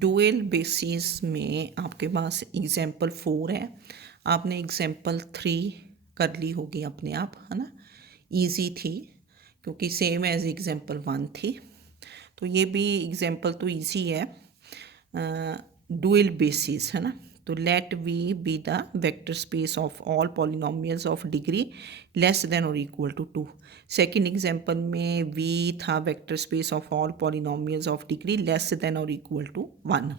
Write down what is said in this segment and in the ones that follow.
Dual basis में आपके पास example 4 है, आपने एग्जाम्पल 3 कर ली होगी अपने आप, है ना। इजी थी क्योंकि सेम एज एग्जाम्पल 1 थी, तो ये भी एग्जाम्पल तो इजी है। डुअल बेसिस है ना, तो let we be the vector space of all polynomials of degree less than और इक्वल टू 2। सेकेंड एग्जाम्पल में वी था vector space of all polynomials of degree less than और equal to 1।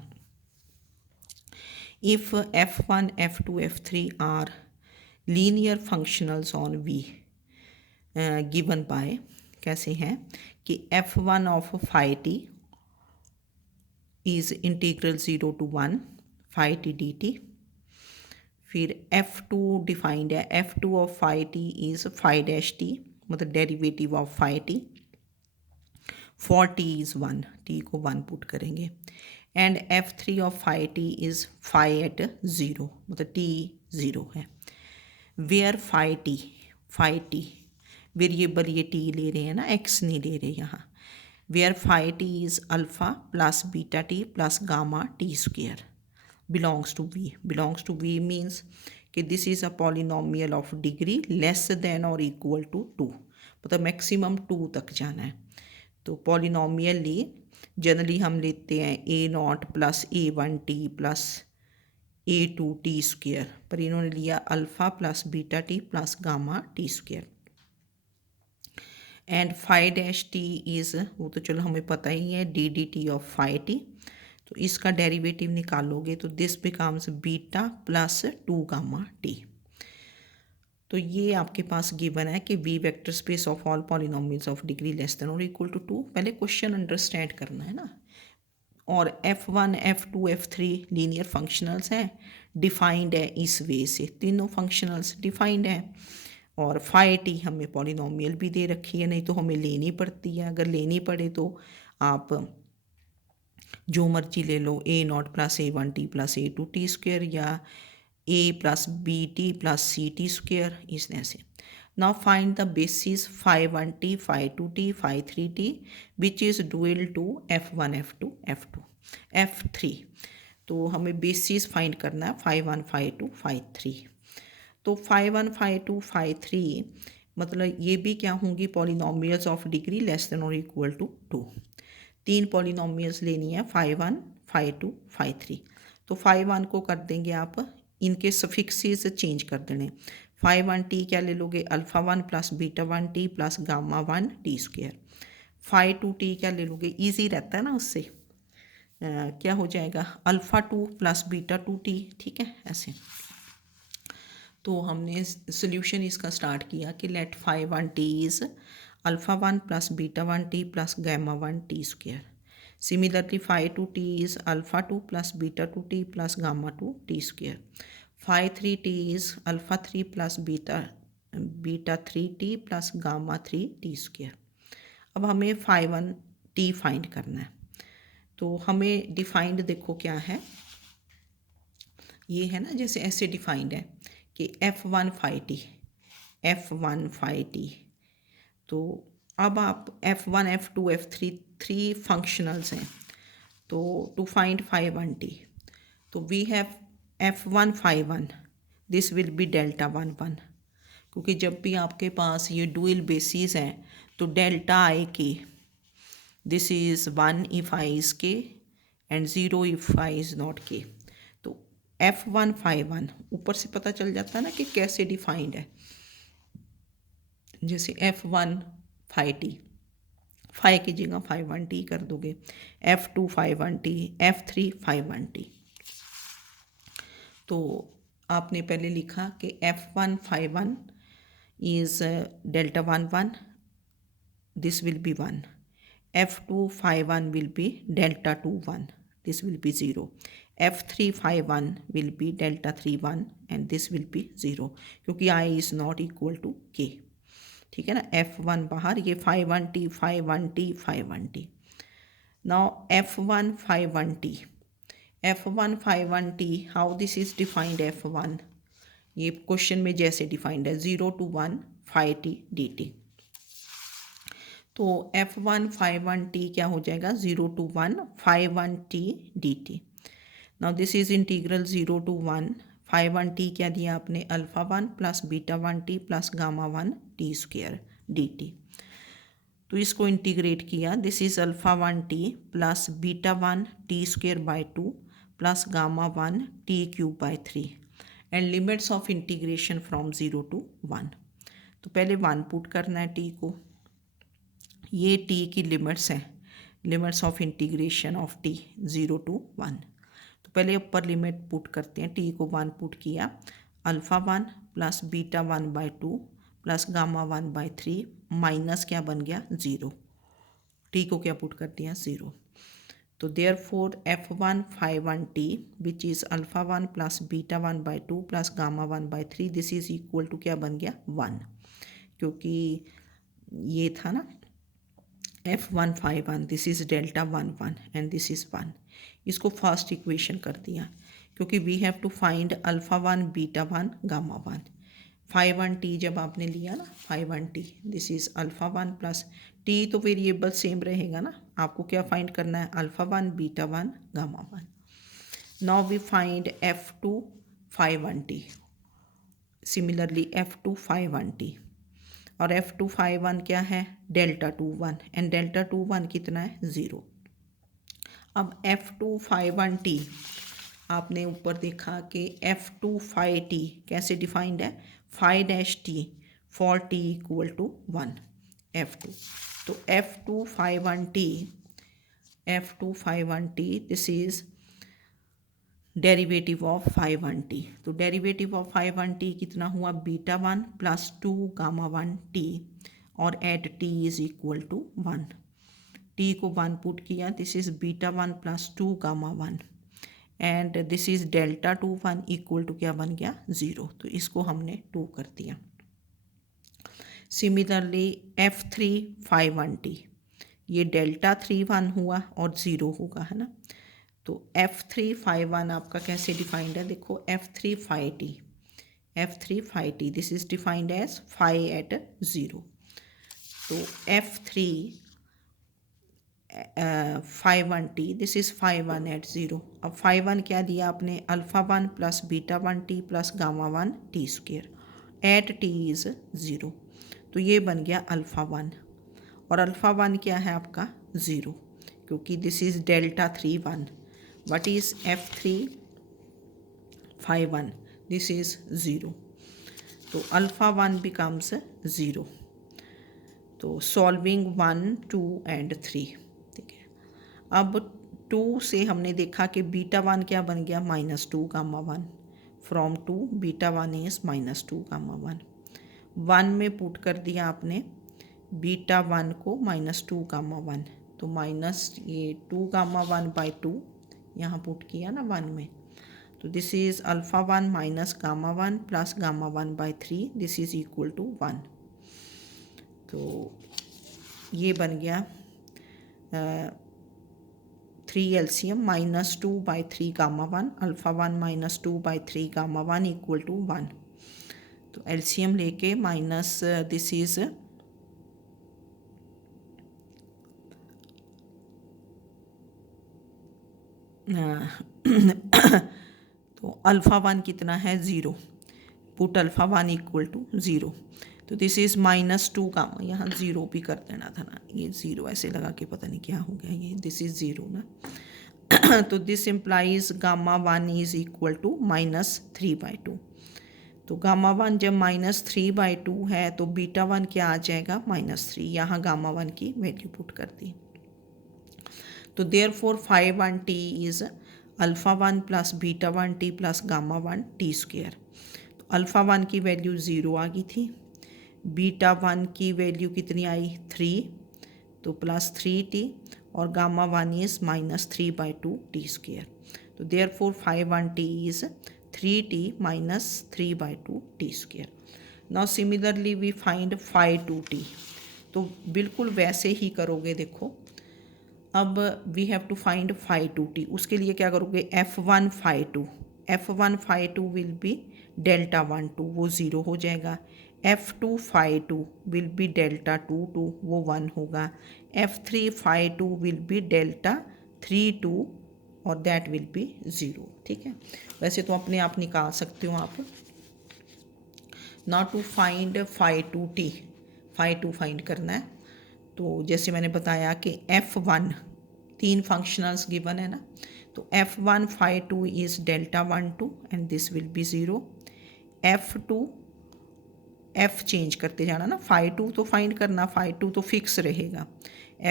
if f1 f2 f3 are linear functionals on v given by, कैसे हैं कि f1 of phi t is integral 0 to 1 phi t dt, फिर f2 defined है, f2 of phi t is phi dash t, मतलब derivative of phi t, for t is 1, t को 1 put करेंगे, and f3 of phi t is phi at 0, मतलब t 0 है। Where phi t variable ये t ले रहे हैं ना, x नहीं ले रहे यहाँ। Where phi t is alpha plus beta t plus gamma t square belongs to v means कि this is a polynomial of degree less than और इक्वल टू 2, मतलब मैक्सिमम 2 तक जाना है। तो पॉलिनोमियल लिए जनरली हम लेते हैं a0 plus a1t plus a2t square, पर इन्होंने लिया alpha plus beta T plus gamma T square. And phi dash T is, वो तो चलो हमें पता ही है, D D T of phi T, तो इसका डेरिवेटिव निकालोगे तो this becomes beta plus 2 gamma T. तो ये आपके पास गिवन है कि V vector space of all polynomials of degree less than और इक्वल टू 2। पहले क्वेश्चन अंडरस्टैंड करना है ना। और f1 f2 f3 linear functionals हैं, डिफाइंड है इस वे से, तीनों फंक्शनल्स डिफाइंड है। और फाई टी हमें पॉलिनोमियल भी दे रखी है, नहीं तो हमें लेनी पड़ती है। अगर लेनी पड़े तो आप जो मर्जी ले लो, a0 plus a1t plus a2t square या a plus bt plus ct square, इस तरह से। Now find the basis phi 1t phi 2t phi 3t which is dual to f1 f2 f2 f3। तो हमें बेसिस फाइंड करना है phi 1 phi 2 phi 3। तो phi 1 phi 2 phi 3 मतलब ये भी क्या होंगी, polynomials of degree less than और इक्वल टू 2। 3 पॉलिनोमियल्स लेनी है, फाई 1 फाई 2 फाई 3। तो फाई 1 को कर देंगे आप, इनके सफिक्सेस चेंज कर देने। फाई 1t क्या ले लोगे, alpha 1 plus beta 1t plus gamma 1 T square. Phi 2t क्या ले लोगे, ईजी रहता है ना उससे, क्या हो जाएगा, अल्फ़ा 2 प्लस बीटा 2t, ठीक है ऐसे। तो हमने सोल्यूशन इसका स्टार्ट किया कि let phi 1t is alpha 1 plus beta 1t plus gamma 1t square. Similarly phi 2t is alpha 2 plus beta 2t plus gamma 2t square. Phi 3t is alpha 3 plus beta 3t plus gamma 3t square. अब हमें phi 1t find करना है, तो हमें defined देखो क्या है, ये है ना, जैसे ऐसे डिफाइंड है कि f1 phi T, f1 phi T. तो अब आप f1 f2 f3 3 फंक्शनल्स हैं, तो टू फाइंड फाई 1t, तो we have f1 phi 1, this will be delta 1 1, क्योंकि जब भी आपके पास ये डुअल बेसिस हैं तो delta I K, this is 1 if I is K and 0 if I is not K. तो f1 फाई 1 ऊपर से पता चल जाता है ना कि कैसे डिफाइंड है, जैसे f1 फाई टी, फाई की जगह फाई 1t कर दोगे, f2 phi 1t, f3 phi 1t। तो आपने पहले लिखा कि f1 phi 1 is delta 1 1, this will be 1। f2 phi 1 will be delta 2 1, this will be 0. f3 phi 1 will be delta 3 1 and this will be 0, क्योंकि I is not equal to k, ठीक है ना। f1 बाहर, ये phi 1t phi 1t phi 1t। now f1 phi 1t, f1 phi 1t, how this is defined, f1 ये question में जैसे defined है 0 to 1 phi t dt। तो F1 φ1 t क्या हो जाएगा 0 to 1 φ1 t dt। Now this is integral 0 to 1 φ1 t क्या दिया आपने alpha 1 plus beta 1 t plus gamma 1 t square dt। तो इसको इंटीग्रेट किया, this is alpha 1 t plus beta 1 t square by 2 plus gamma 1 t cube by 3 and limits of integration from 0 to 1। तो पहले 1 put करना है t को, ये t की लिमिट्स हैं, limits of integration of t 0 to 1। तो पहले ऊपर लिमिट पुट करते हैं, t को 1 पुट किया, alpha 1 plus beta 1 by 2 plus gamma 1 by 3 minus क्या बन गया 0, t को क्या पुट कर दिया 0। तो therefore F1 φ1 t which is alpha 1 plus beta 1 by 2 plus gamma 1 by 3 this is equal to क्या बन गया 1, क्योंकि ये था ना F1 φ1 this is delta 1 1 and this is 1। इसको फर्स्ट इक्वेशन कर दिया, क्योंकि we have to find alpha 1 beta 1 gamma 1। φ1 t जब आपने लिया ना φ1 t this is alpha 1 plus t तो वेरिएबल सेम रहेगा ना, आपको क्या फाइंड करना है alpha 1 beta 1 gamma 1। Now we find F2 φ1 t, similarly F2 φ1 t और F2 φ1 क्या है डेल्टा 2 1 एंड डेल्टा 2 1 कितना है 0। अब F2 φ1 t आपने ऊपर देखा कि F2 φ t कैसे डिफाइंड है phi dash t for t equal to 1 F2। तो F2 φ1 t this is derivative of φ1 t। तो डेरिवेटिव ऑफ φ1 t कितना हुआ बीटा 1 प्लस 2 गामा 1 t और at t is equal to 1, t को 1 put किया, this is beta 1 plus 2 gamma 1 and this is delta 2 1 equal to क्या बन गया 0। तो इसको हमने 2 कर दिया। सिमिलरली F3 φ1 t ये डेल्टा 3 1 हुआ और 0 होगा है ना। तो F3 φ1 आपका कैसे डिफाइंड है देखो F3 φ t this is defined as phi at 0। तो F3 φ1 t this is φ1 eight 0। अब φ1 क्या दिया आपने alpha 1 plus beta 1 t plus gamma 1 t square at t is 0। तो ये बन गया अल्फ़ा 1 और अल्फ़ा 1 क्या है आपका 0, क्योंकि this is delta 3 1। What is F3 φ1 this is 0। तो अल्फ़ा 1 बिकम्स 0। तो सॉल्विंग 1 2 एंड 3 ठीक है। अब 2 से हमने देखा कि बीटा 1 क्या बन गया -2 gamma 1, from 2 beta 1 is -2 gamma 1। 1 में पुट कर दिया आपने बीटा 1 को -2 गामा 1, तो माइनस ये 2 गामा 1 बाई 2 यहाँ पुट किया ना 1 में, तो this is alpha 1 minus gamma 1 plus gamma 1 by 3 this is equal to 1। तो ये बन गया 3 LCM -2 by 3 gamma 1 alpha 1 -2 by 3 gamma 1 equal to 1। तो LCM लेके माइनस दिस इज़ तो अल्फ़ा 1 कितना है 0, पुट अल्फ़ा 1 इक्वल टू 0। तो दिस इज़ -2 गामा, यहाँ 0 भी कर देना था ना, ये 0 ऐसे लगा के पता नहीं क्या हो गया, ये दिस इज़ 0 ना। तो this implies gamma 1 is equal to -3/2। तो गामा 1 जब -3/2 है तो बीटा 1 क्या आ जाएगा -3, यहाँ गामा 1 की वैल्यू पुट कर दी। तो therefore φ1 t is alpha 1 plus beta 1 t plus gamma 1 t square. तो अल्फ़ा 1 की वैल्यू 0 आ गई थी, बीटा 1 की वैल्यू कितनी आई 3, तो प्लस 3t और गामा 1 इज़ -3/2 t स्क्वेयर। तो therefore φ1 t is 3t - 3/2 t square. Now similarly we find φ2 t, तो बिल्कुल वैसे ही करोगे देखो। अब we have to find φ2 t, उसके लिए क्या करोगे F1 φ2 विल बी डेल्टा 1 2 वो 0 हो जाएगा F2 phi 2 will be delta 2 2, वो 1 होगा। F3 phi 2 will be delta 3 2 और दैट विल बी 0। ठीक है, वैसे तो अपने आप निकाल सकते हो आप। Now to find phi 2 t, phi 2 find करना है। तो जैसे मैंने बताया कि F1 तीन फंक्शनल्स गिवन है ना, तो F1 phi 2 is delta 1 2 and this will be 0। F2 F change करते जाना ना, phi 2 तो फाइंड करना, phi 2 तो फिक्स रहेगा।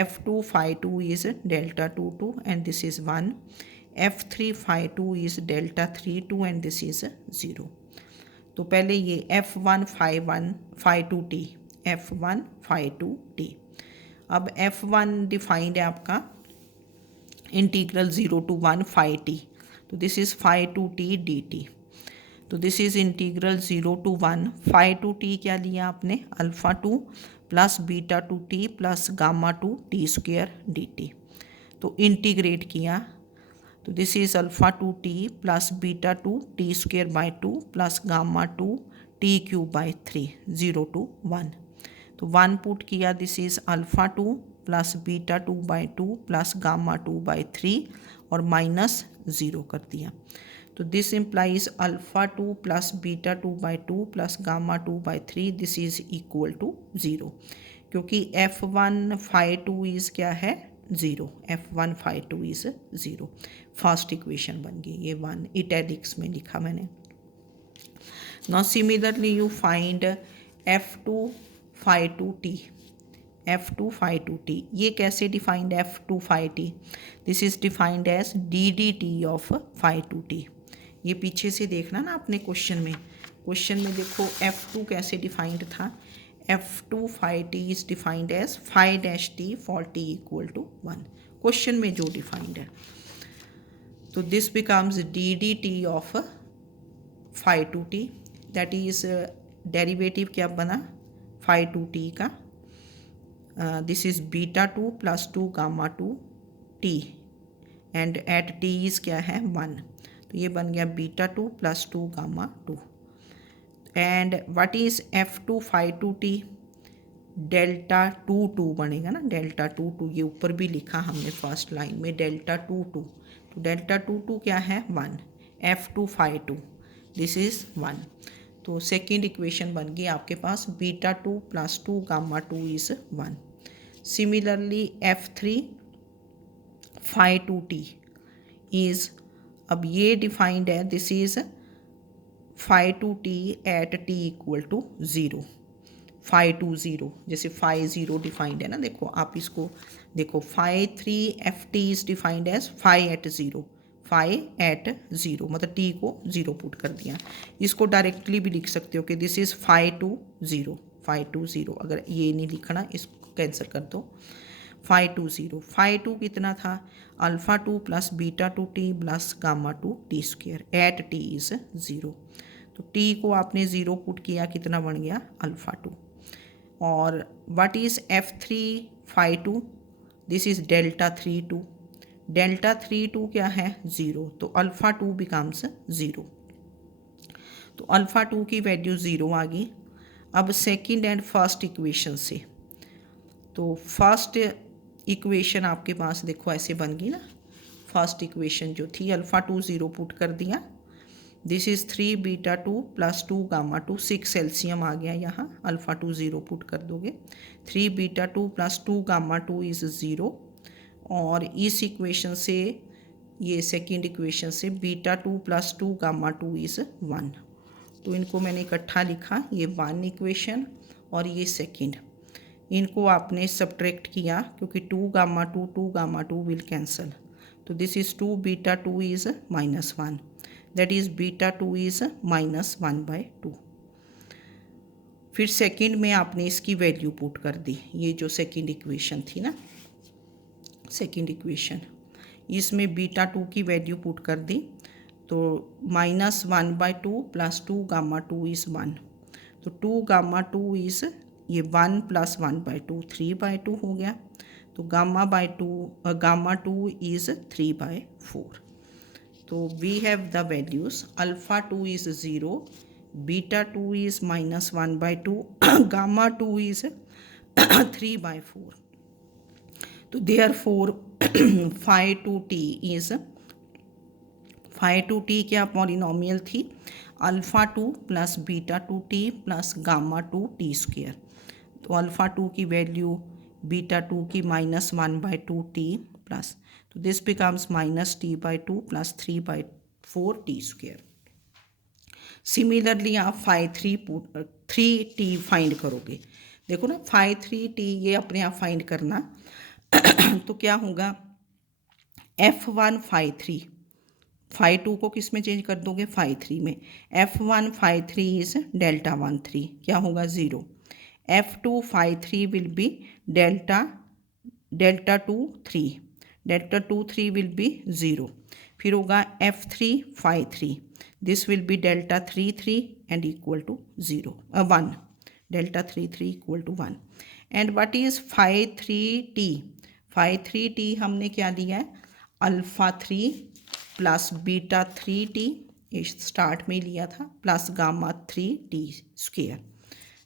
F2 phi 2 is delta 2 2 and this is 1। F3 phi 2 is delta 3 2 and this is 0। तो पहले ये F1 phi 2 t, F1 phi 2 t। अब F1 डिफाइंड है आपका इंटीग्रल 0 to 1 phi t, तो this is phi 2 t dt। तो this is integral 0 to 1 phi 2 t क्या लिया आपने, alpha 2 plus beta 2 t plus gamma 2 t square dt। तो integrate किया तो this is alpha 2 t plus beta 2 t square by 2 plus gamma 2 t cube by 3, 0 to 1। तो 1 put किया, this is alpha 2 plus beta 2 by 2 plus gamma 2 by 3 और minus 0 कर दिया। तो this implies alpha 2 plus beta 2 by 2 plus gamma 2 by 3, this is equal to 0, क्योंकि F1 phi 2 is क्या है 0, F1 phi 2 is 0। First equation बन गई ये 1, इटैलिक्स में लिखा मैंने। Now similarly you find F2 phi 2 t, F2 phi 2 t, ये कैसे डिफाइंड है F2 phi t, this is defined as DDT of phi 2 t। ये पीछे से देखना ना अपने क्वेश्चन में देखो F2 कैसे डिफाइंड था, F2 phi t is defined as phi dash t for t equal to 1, question में जो डिफाइंड है। तो this becomes DDT of phi 2 t, that is derivative क्या बना phi 2 t का, this is beta 2 plus 2 gamma 2 t and at t is क्या है 1, तो ये बन गया beta 2 plus 2 gamma 2। And what is F2 phi 2 t, delta 2 2 बनेगा ना, डेल्टा 2 2, ये ऊपर भी लिखा हमने फर्स्ट लाइन में डेल्टा 2 2, तो डेल्टा 2 2 क्या है 1, F2 phi 2 दिस इज़ 1। तो सेकेंड इक्वेशन बन गई आपके पास beta 2 plus 2 gamma 2 is 1। Similarly F3 phi 2 t is, अब ये डिफाइंड है, this is phi 2 t at t equal to 0, phi 2 0, जैसे phi 0 डिफाइंड है ना, देखो आप इसको देखो phi 3 ft is defined as phi at 0, phi at 0 मतलब t को 0 पुट कर दिया। इसको डायरेक्टली भी लिख सकते हो कि दिस इज़ phi 2 0, phi 2 0, अगर ये नहीं लिखना इसको कैंसिल कर दो, phi 2 0, phi 2 कितना था alpha 2 plus beta 2 t plus gamma 2 t square at t is 0। तो t को आपने 0 पुट किया, कितना बन गया अल्फ़ा 2। और what is F3 phi 2, this is delta 3 2, delta 3 2 क्या है 0, तो अल्फ़ा 2 बिकम्स 0, तो अल्फ़ा 2 की वैल्यू 0 आ गई। अब सेकंड एंड फर्स्ट इक्वेशन से, तो फर्स्ट इक्वेशन आपके पास देखो ऐसे बन गई ना, फर्स्ट इक्वेशन जो थी अल्फ़ा 2 0 पुट कर दिया, this is 3 beta 2 plus 2 gamma 2, 6 LCM आ गया यहाँ, अल्फ़ा 2 0 पुट कर दोगे, 3 बीटा 2 प्लस 2 गामा 2 इज़ 0। और इस इक्वेशन से ये सेकंड इक्वेशन से बीटा 2 प्लस 2 गामा 2 इज़ 1, तो इनको मैंने इकट्ठा लिखा, ये 1 इक्वेशन और ये सेकंड, इनको आपने सब्ट्रैक्ट किया क्योंकि 2 गामा 2 विल कैंसल, तो this is 2 beta 2 is -1, that is beta 2 is -1/2। फिर सेकंड में आपने इसकी वैल्यू पुट कर दी, ये जो सेकंड इक्वेशन थी ना, सेकंड इक्वेशन, इसमें बीटा 2 की वैल्यू पुट कर दी, तो -1/2 प्लस 2 गामा 2 इज़ 1, तो 2 गामा 2 इज़ ये 1 प्लस 1/2 3/2 हो गया, तो गामा 2 इज़ 3/4। तो we have the values alpha 2 is 0, beta 2 is -1/2, gamma 2 is 3/4. तो therefore phi 2t is, phi 2t क्या पॉलिनोमियल थी, alpha 2 plus beta 2t plus gamma 2t²। तो अल्फ़ा 2 की वैल्यू बीटा 2 की -1/2t प्लस, तो this becomes -t/2 plus 3/4t²। Similarly आप phi 3t find करोगे। देखो ना, फाई 3t ये अपने आप फाइंड करना। तो क्या होगा, f1 फाई 3, फाई 2 को किस में चेंज कर दोगे, फाई 3 में। f1 फाई 3 इज डेल्टा 1 3, क्या होगा 0। f2 phi 3 will be delta 2 3, delta 2 3 will be 0। फिर होगा f3 phi 3, this will be delta 3 3 and equal to 0 1, delta 3 3 equal to 1। and what is phi 3t, phi 3t हमने क्या लिया है, alpha 3 plus beta 3t, ये start में लिया था, plus gamma 3t²।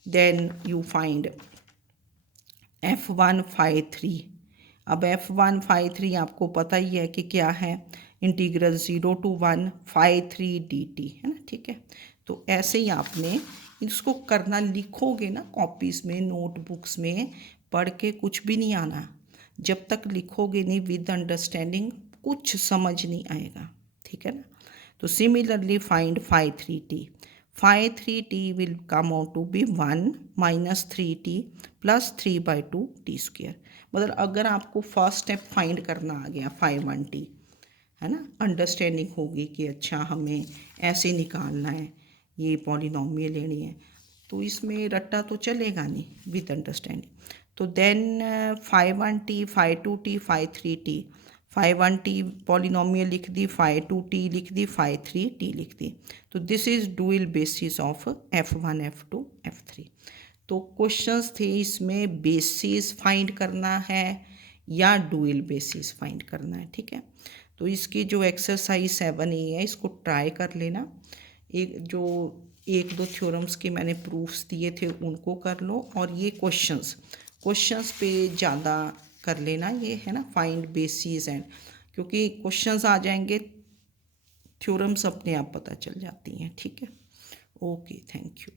Then you find f1 phi 3। अब f1 phi 3 आपको पता ही है कि क्या है, इंटीग्रल 0 to 1 फाई 3 dt है ना, ठीक है। तो ऐसे ही आपने इसको करना, लिखोगे ना कॉपीज़ में, नोटबुक्स में, पढ़ के कुछ भी नहीं आना जब तक लिखोगे नहीं विद अंडरस्टैंडिंग, कुछ समझ नहीं आएगा, ठीक है ना। तो similarly find phi 3t, phi 3t will come out to be 1 minus 3t plus 3/2t²। मतलब अगर आपको फर्स्ट स्टेप फाइंड करना आ गया फाई 1t, है ना, अंडरस्टैंडिंग होगी कि अच्छा हमें ऐसे निकालना है, ये पॉलिनोमियल लेनी है, तो इसमें रट्टा तो चलेगा नहीं विद अंडरस्टैंडिंग। तो then phi 1t, phi 2t, phi 3t, phi 1t polynomial लिख दी, फाई 2t लिख दी, फाई 3t लिख दी। तो this is dual basis of f1 f2 f3। तो क्वेश्चंस थे इसमें, बेसिस फाइंड करना है या डुअल बेसिस फाइंड करना है, ठीक है। तो इसकी जो एक्सरसाइज 7A है, इसको ट्राई कर लेना। एक दो थ्योरम्स के मैंने प्रूफ्स दिए थे उनको कर लो, और ये क्वेश्चंस पे ज़्यादा कर लेना, ये है ना, फाइंड बेसिस एंड, क्योंकि क्वेश्चंस आ जाएंगे, थ्योरम्स अपने आप पता चल जाती हैं, ठीक है। Okay, thank you.